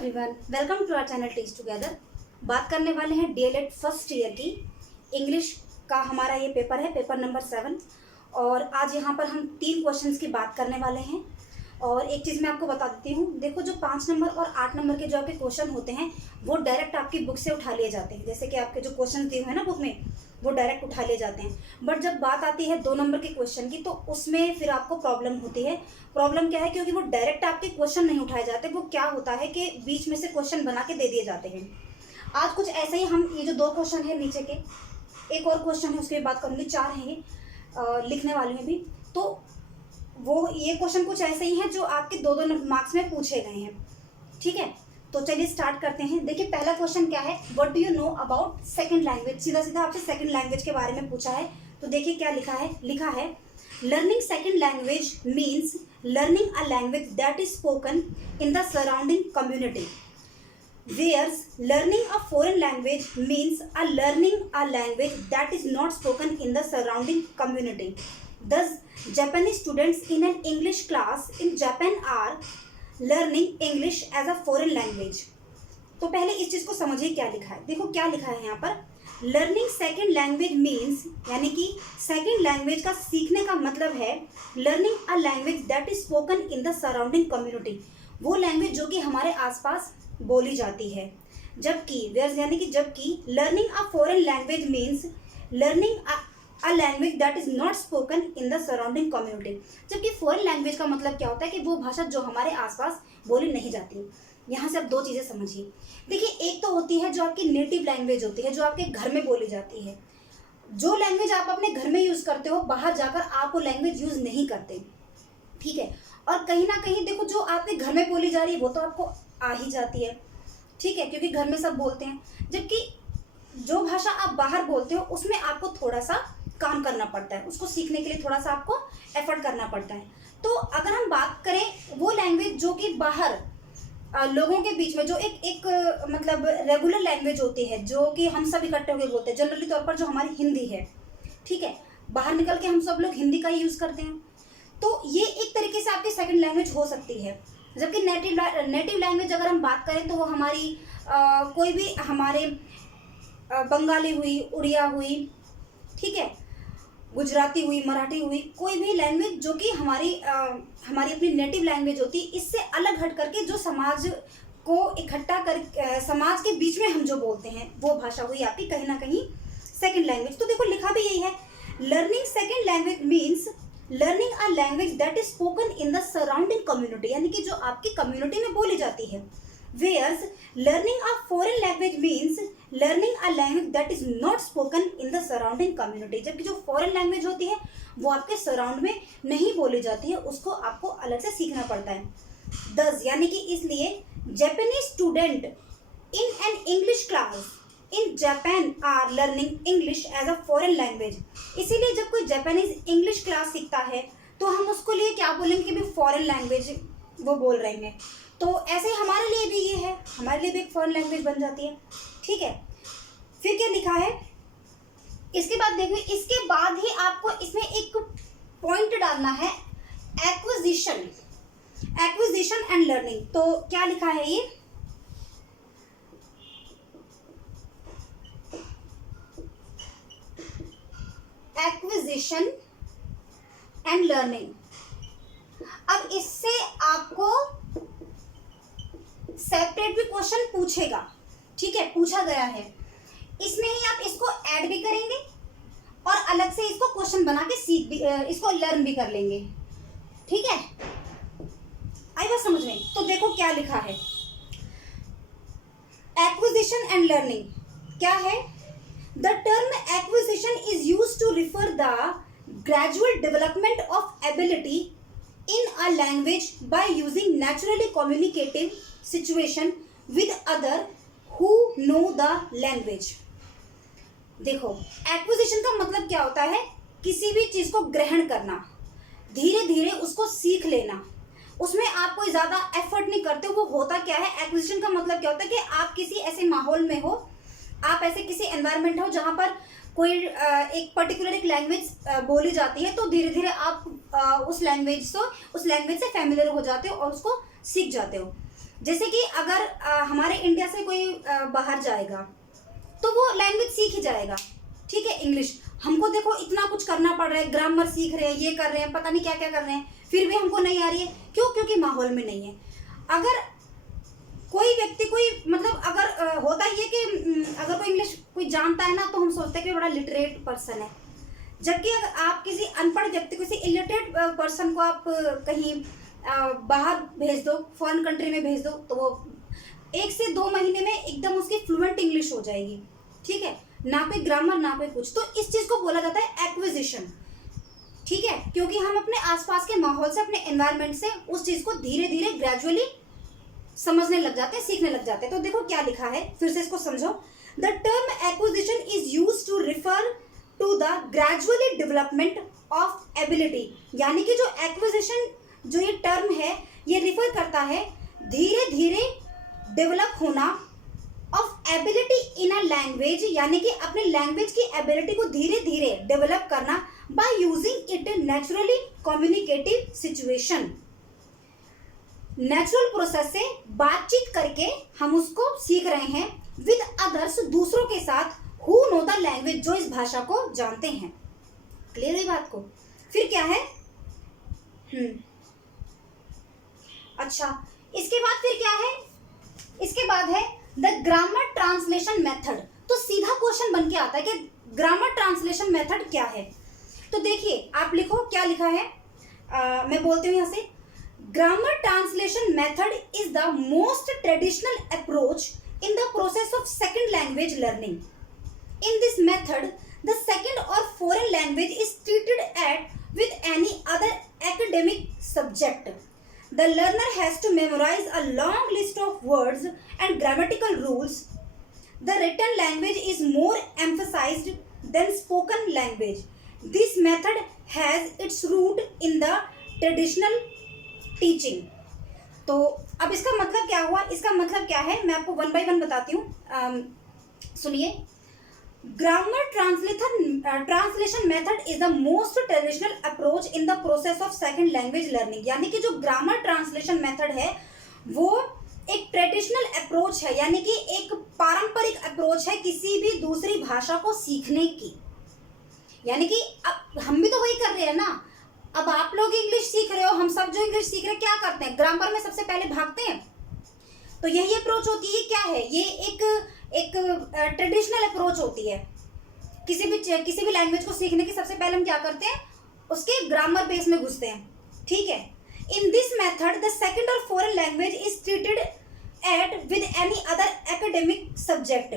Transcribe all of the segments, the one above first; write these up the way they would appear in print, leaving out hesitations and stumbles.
Everyone, welcome to our channel teach together. बात करने वाले हैं डीएलएड फर्स्ट ईयर की इंग्लिश का। हमारा ये पेपर है, पेपर नंबर 7। और आज यहाँ पर हम 3 क्वेश्चंस की बात करने वाले हैं। और एक चीज़ मैं आपको बता देती हूँ, देखो जो 5 नंबर और 8 नंबर के जो आपके क्वेश्चन होते हैं वो डायरेक्ट आपकी बुक से उठा लिए जाते हैं। जैसे कि आपके जो क्वेश्चन दिए हुए हैं ना बुक में, वो डायरेक्ट उठा लिए जाते हैं। बट जब बात आती है 2 नंबर के क्वेश्चन की, तो उसमें फिर आपको प्रॉब्लम होती है। प्रॉब्लम क्या है? क्योंकि वो डायरेक्ट आपके क्वेश्चन नहीं उठाए जाते। वो क्या होता है कि बीच में से क्वेश्चन बना के दे दिए जाते हैं। आज कुछ ऐसे ही हम ये जो 2 क्वेश्चन है नीचे के, एक और क्वेश्चन है उसके बाद बात करूँगी, 4 हैं ये लिखने वाली हैं भी। तो वो ये क्वेश्चन कुछ ऐसे ही हैं जो आपके 2-2 मार्क्स में पूछे गए हैं। ठीक है, तो चलिए स्टार्ट करते हैं। देखिए पहला क्वेश्चन क्या है, what do you know about second language. सीधा सीधा आपसे सेकंड लैंग्वेज के बारे में पूछा है। तो देखिए क्या लिखा है learning second language means learning a language that is spoken in the surrounding community, whereas learning a foreign language means learning a language that is not spoken in the surrounding community. Thus, Japanese students in an English class in Japan are learning English as a foreign language. तो पहले इस चीज़ को समझिए क्या लिखा है। देखो क्या लिखा है यहाँ पर, लर्निंग सेकेंड लैंग्वेज मीन्स, यानी कि सेकेंड लैंग्वेज का सीखने का मतलब है learning a language that is spoken in the surrounding community, वो लैंग्वेज जो कि हमारे आसपास बोली जाती है। जबकि वेयर्स यानी कि जबकि learning a foreign language means learning a language that is not spoken in the surrounding community. जबकि फॉरेन लैंग्वेज का मतलब क्या होता है कि वो भाषा जो हमारे आसपास बोली नहीं जाती। यहाँ से आप 2 चीज़ें समझिए। देखिए एक तो होती है जो आपकी नेटिव लैंग्वेज होती है, जो आपके घर में बोली जाती है। जो लैंग्वेज आप अपने घर में यूज़ करते हो, बाहर जाकर आप वो लैंग्वेज यूज़ नहीं करते। ठीक है, और कहीं ना कहीं देखो जो आपके घर में बोली जा रही है वो तो आपको आ ही जाती है। ठीक है, क्योंकि घर में सब बोलते हैं। जबकि जो भाषा आप बाहर बोलते हो उसमें आपको थोड़ा सा काम करना पड़ता है, उसको सीखने के लिए थोड़ा सा आपको एफर्ट करना पड़ता है। तो अगर हम बात करें वो लैंग्वेज जो कि बाहर लोगों के बीच में जो एक मतलब रेगुलर लैंग्वेज होती है, जो कि हम सब इकट्ठे होकर बोलते हैं, जनरली तौर पर जो हमारी हिंदी है। ठीक है, बाहर निकल के हम सब लोग हिंदी का ही यूज़ करते हैं। तो ये एक तरीके से आपकी सेकंड लैंग्वेज हो सकती है। जबकि नेटिव लैंग्वेज अगर हम बात करें तो वो हमारी कोई भी हमारे बंगाली हुई, उड़िया हुई, ठीक है, गुजराती हुई, मराठी हुई, कोई भी लैंग्वेज जो कि हमारी अपनी नेटिव लैंग्वेज होती है, इससे अलग हट करके जो समाज को इकट्ठा कर समाज के बीच में हम जो बोलते हैं वो भाषा हुई आपकी कहीं ना कहीं सेकंड लैंग्वेज। तो देखो लिखा भी यही है, learning second language means learning a language that is spoken in the surrounding community, यानी कि जो आपकी कम्युनिटी में बोली जाती है। Whereas learning a foreign language means learning a language that is not spoken in the surrounding community. जबकि जो फॉरेन लैंग्वेज होती है वो आपके सराउंड में नहीं बोली जाती है, उसको आपको अलग से सीखना पड़ता है। 10 यानी कि इसलिए Japanese student in an English class in Japan are learning English as a foreign language. इसीलिए जब कोई जापानीज इंग्लिश क्लास सीखता है तो हम उसको लिए क्या बोलेंगे कि भी फॉरेन लैंग्वेज वो बोल रहे हैं। तो ऐसे ही हमारे लिए भी ये है, हमारे लिए भी एक फॉरेन लैंग्वेज बन जाती है। ठीक है, फिर क्या लिखा है इसके बाद देखो, इसके बाद ही आपको इसमें एक पॉइंट डालना है, एक्विजिशन एंड लर्निंग। तो क्या लिखा है ये, एक्विजिशन एंड लर्निंग। अब इससे आपको सेपरेट भी क्वेश्चन पूछेगा। ठीक है, पूछा गया है, इसमें ही आप इसको ऐड भी करेंगे और अलग से इसको क्वेश्चन बना के सीख भी इसको लर्न भी कर लेंगे। ठीक है, आई बात समझ में। तो देखो क्या लिखा है, एक्विजिशन एंड लर्निंग क्या है, The term acquisition is used to refer the gradual development of ability in a language by using naturally communicative situation with other who know the language. देखो acquisition का मतलब क्या होता है, किसी भी चीज़ को ग्रहण करना, धीरे धीरे उसको सीख लेना, उसमें आप कोई ज़्यादा एफर्ट नहीं करते। वो होता क्या है, एक्विजिशन का मतलब क्या होता है कि आप किसी ऐसे माहौल में हो, आप ऐसे किसी एनवायरनमेंट हो जहाँ पर कोई एक पर्टिकुलर एक लैंग्वेज बोली जाती है, तो धीरे धीरे आप उस लैंग्वेज से फैमिलियर हो जाते हो और उसको सीख जाते हो। जैसे कि अगर हमारे इंडिया से कोई बाहर जाएगा तो वो लैंग्वेज सीख ही जाएगा, ठीक है। इंग्लिश हमको देखो इतना कुछ करना पड़ रहा है, ग्रामर सीख रहे हैं, ये कर रहे हैं, पता नहीं क्या क्या कर रहे हैं, फिर भी हमको नहीं आ रही है। क्यों? क्योंकि माहौल में नहीं है। अगर कोई व्यक्ति कोई मतलब अगर होता ही है कि अगर कोई इंग्लिश कोई जानता है ना तो हम सोचते हैं कि बड़ा लिटरेट पर्सन है, जबकि अगर आप किसी अनपढ़ व्यक्ति को, किसी इलिटरेट पर्सन को आप कहीं बाहर भेज दो, फॉरेन कंट्री में भेज दो, तो वो 1 से 2 महीने में एकदम उसकी फ्लुएंट इंग्लिश हो जाएगी, ठीक है। ना कोई ग्रामर ना कोई कुछ। तो इस चीज़ को बोला जाता है एक्विजिशन, ठीक है, क्योंकि हम अपने आसपास के माहौल से, अपने एनवायरनमेंट से उस चीज़ को धीरे धीरे ग्रेजुअली समझने लग जाते हैं, सीखने लग जाते हैं। तो देखो क्या लिखा है, फिर से इसको समझो। The term acquisition is used to refer to the gradually development of ability, यानी कि जो एक्विजिशन जो ये टर्म है ये रिफर करता है धीरे धीरे डेवलप होना of ability in a language, यानी कि अपने लैंग्वेज की एबिलिटी को धीरे धीरे डेवलप करना by using it naturally communicative situation. Natural process से बातचीत करके हम उसको सीख रहे हैं विद अदर्स, दूसरों के साथ, हु नो द लैंग्वेज, जो इस भाषा को जानते हैं। क्लियर हुई बात को? फिर क्या है? अच्छा, इसके बाद फिर क्या है? इसके बाद है द ग्रामर ट्रांसलेशन मेथड। तो सीधा क्वेश्चन बन के आता है कि ग्रामर ट्रांसलेशन मेथड क्या है। तो देखिए आप लिखो क्या लिखा है, मैं बोलती हूँ यहाँ से। Grammar translation method is the most traditional approach in the process of second language learning. In this method, the second or foreign language is treated at with any other academic subject. The learner has to memorize a long list of words and grammatical rules. The written language is more emphasized than spoken language. This method has its root in the traditional teaching. तो अब इसका मतलब क्या हुआ? इसका मतलब क्या है मैं आपको 1 by 1 बताती हूँ, सुनिए। Grammar translation method is the most traditional approach in the process of second language learning, यानी कि जो ग्रामर ट्रांसलेशन मेथड है वो एक ट्रेडिशनल अप्रोच है, यानी कि एक पारंपरिक अप्रोच है किसी भी दूसरी भाषा को सीखने की। यानी कि अब हम भी तो वही कर रहे हैं ना। अब आप लोग इंग्लिश सीख रहे हो, हम सब जो इंग्लिश सीख रहे हैं क्या करते हैं? ग्रामर में सबसे पहले भागते हैं। तो यही अप्रोच होती है। क्या है ये? एक ट्रेडिशनल अप्रोच होती है। किसी भी लैंग्वेज को सीखने की सबसे पहले हम क्या करते हैं? उसके ग्रामर बेस में घुसते हैं, ठीक है। In this method the second or foreign language is treated at with any other academic subject.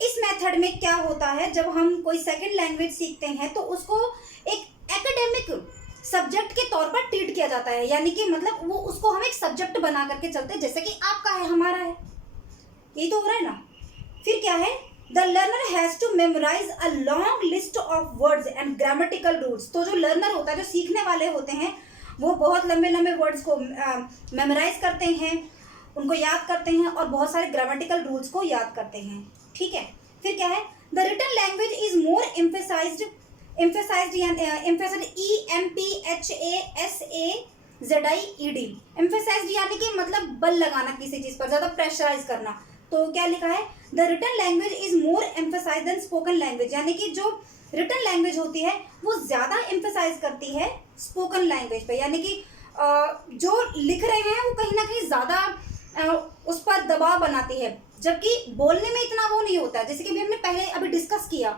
इस मेथड में क्या होता है, जब हम कोई सेकंड लैंग्वेज सीखते हैं तो उसको एक एकेडमिक सब्जेक्ट के तौर पर ट्रीट किया जाता है, यानी कि मतलब वो उसको हम एक सब्जेक्ट बना करके चलते हैं, जैसे कि आपका है, हमारा है, यही तो हो रहा है ना। फिर क्या है? The learner has to memorize a long list of words and grammatical rules. तो जो लर्नर होता है, जो सीखने वाले होते हैं, वो बहुत लंबे लंबे वर्ड्स को मेमोराइज करते हैं, उनको याद करते हैं और बहुत सारे ग्रामेटिकल रूल्स को याद करते हैं, ठीक है। फिर क्या है? The written language is more emphasized emphasized यानी कि मतलब बल लगाना किसी चीज पर, ज्यादा प्रेशराइज करना। तो क्या लिखा है? The written language is more emphasized than spoken language, यानी कि जो रिटन लैंग्वेज होती है वो ज्यादा एम्फेसाइज करती है स्पोकन लैंग्वेज पे, यानी कि जो लिख रहे हैं वो कहीं ना कहीं ज्यादा उस पर दबाव बनाती है, जबकि बोलने में इतना वो नहीं होता है। जैसे कि हमने पहले अभी डिस्कस किया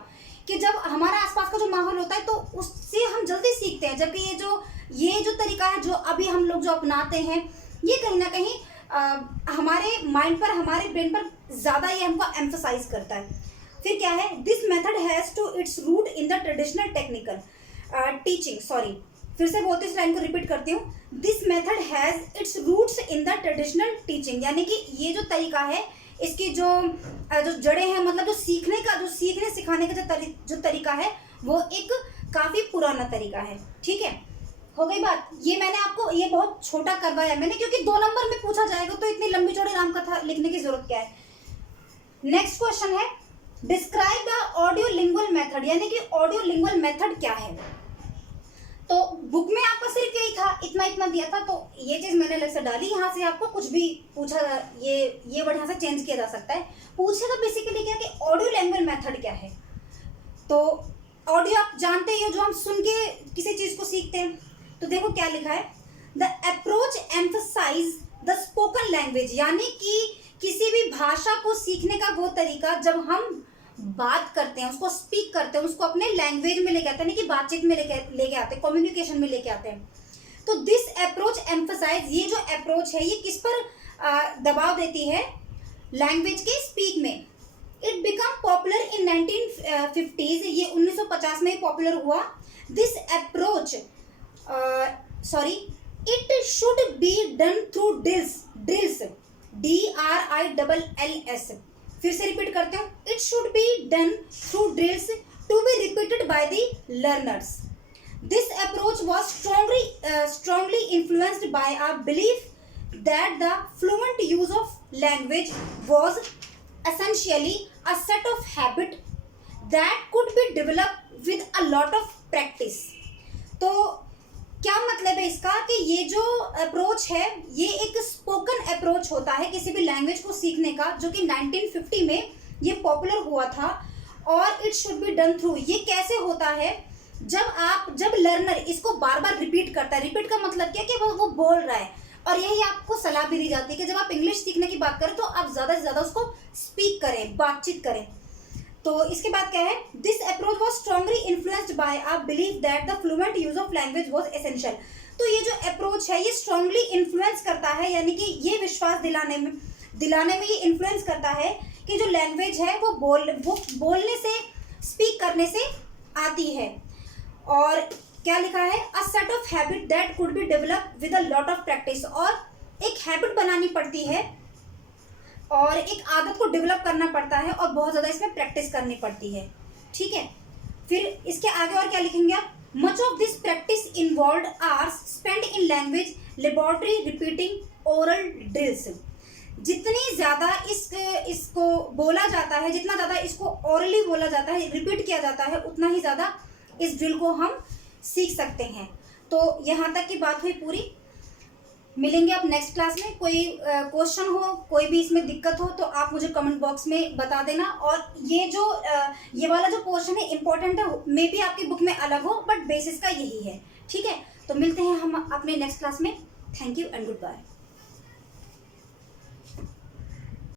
कि जब हमारा आसपास का जो माहौल होता है तो उससे हम जल्दी सीखते हैं, जबकि ये जो तरीका है जो अभी हम लोग जो अपनाते हैं ये कहीं ना कहीं हमारे माइंड पर, हमारे ब्रेन पर ज़्यादा ये हमको एम्फसाइज करता है। फिर क्या है? This method has to its root in the traditional technical teaching. Sorry, फिर से बोलते इस लाइन को रिपीट करती हूँ। This method has its roots in the traditional teaching, यानी कि ये जो तरीका है इसकी जो जड़ें हैं, मतलब जो सीखने सिखाने का जो तरीका है वो एक काफ़ी पुराना तरीका है, ठीक है। हो गई बात। ये मैंने आपको ये बहुत छोटा करवाया मैंने, क्योंकि 2 नंबर में पूछा जाएगा तो इतनी लंबी चौड़ी राम कथा लिखने की जरूरत क्या है। नेक्स्ट क्वेश्चन है describe the audio lingual method, यानी कि ऑडियो लिंगुअल मेथड क्या है। तो बुक में आपका सिर्फ यही था, इतना इतना दिया था, तो ये चीज़ मैंने अलग से डाली। यहाँ से आपको कुछ भी पूछा, ये वर्ड यहाँ से चेंज किया जा सकता है। पूछेगा बेसिकली क्या कि ऑडियो लैंग्वेज मेथड क्या है। तो ऑडियो आप जानते ही हो, जो हम सुन के किसी चीज़ को सीखते हैं। तो देखो क्या लिखा है, the approach emphasize the spoken language, यानी कि किसी भी भाषा को सीखने का वो तरीका जब हम बात करते हैं, उसको स्पीक करते हैं, उसको अपने लैंग्वेज में लेके आते हैं, कि बातचीत में लेके आते हैं, कम्युनिकेशन में लेके आते हैं। तो दिस अप्रोच एम्फसाइज, ये जो अप्रोच है ये किस पर दबाव देती है, लैंग्वेज के स्पीक में। It become popular in 1950s, ये 1950 में पॉपुलर हुआ। This approach it should be done through drills, DRILLS। फिर से रिपीट करते हूँ, it should be done through drills to be repeated by the learners. This approach was strongly influenced by a belief that the fluent use of language was essentially a set of habit that could be developed with a lot of practice। तो क्या मतलब है इसका कि ये जो approach है ये एक स्पोकन अप्रोच होता है किसी भी लैंग्वेज को सीखने का, जो कि 1950 में ये पॉपुलर हुआ था। और it should be done through, ये कैसे होता है, जब लर्नर इसको बार बार रिपीट करता है। रिपीट का मतलब क्या कि वो बोल रहा है। और यही आपको सलाह भी दी जाती है कि जब आप इंग्लिश सीखने की बात करें तो आप ज़्यादा से ज़्यादा उसको स्पीक करें, बातचीत करें। तो इसके बाद क्या है, this approach was strongly influenced by a belief that the fluent use of language was essential. तो ये जो अप्रोच है ये स्ट्रांगली इन्फ्लुएंस करता है, यानी कि ये विश्वास दिलाने में ये इन्फ्लुएंस करता है कि जो लैंग्वेज है वो बोलने से, स्पीक करने से आती है। और क्या लिखा है, a set of habit that could be develop with a lot of practice. और एक हैबिट बनानी पड़ती है और एक आदत को डेवलप करना पड़ता है और बहुत ज़्यादा इसमें प्रैक्टिस करनी पड़ती है। ठीक है, फिर इसके आगे और क्या लिखेंगे आप, much of this practice involve hours spend in language laboratory repeating oral drills. जितनी ज़्यादा इसको बोला जाता है, जितना ज़्यादा इसको ओरली बोला जाता है, रिपीट किया जाता है, उतना ही ज़्यादा इस ड्रिल को हम सीख सकते हैं। तो यहाँ तक की बात हुई पूरी। मिलेंगे आप नेक्स्ट क्लास में। कोई क्वेश्चन हो, कोई भी इसमें दिक्कत हो तो आप मुझे कमेंट बॉक्स में बता देना। और ये वाला जो पोर्शन है इंपॉर्टेंट है, मे बी आपकी बुक में अलग हो बट बेसिस का यही है। ठीक है, तो मिलते हैं हम अपने नेक्स्ट क्लास में। Thank you and good bye.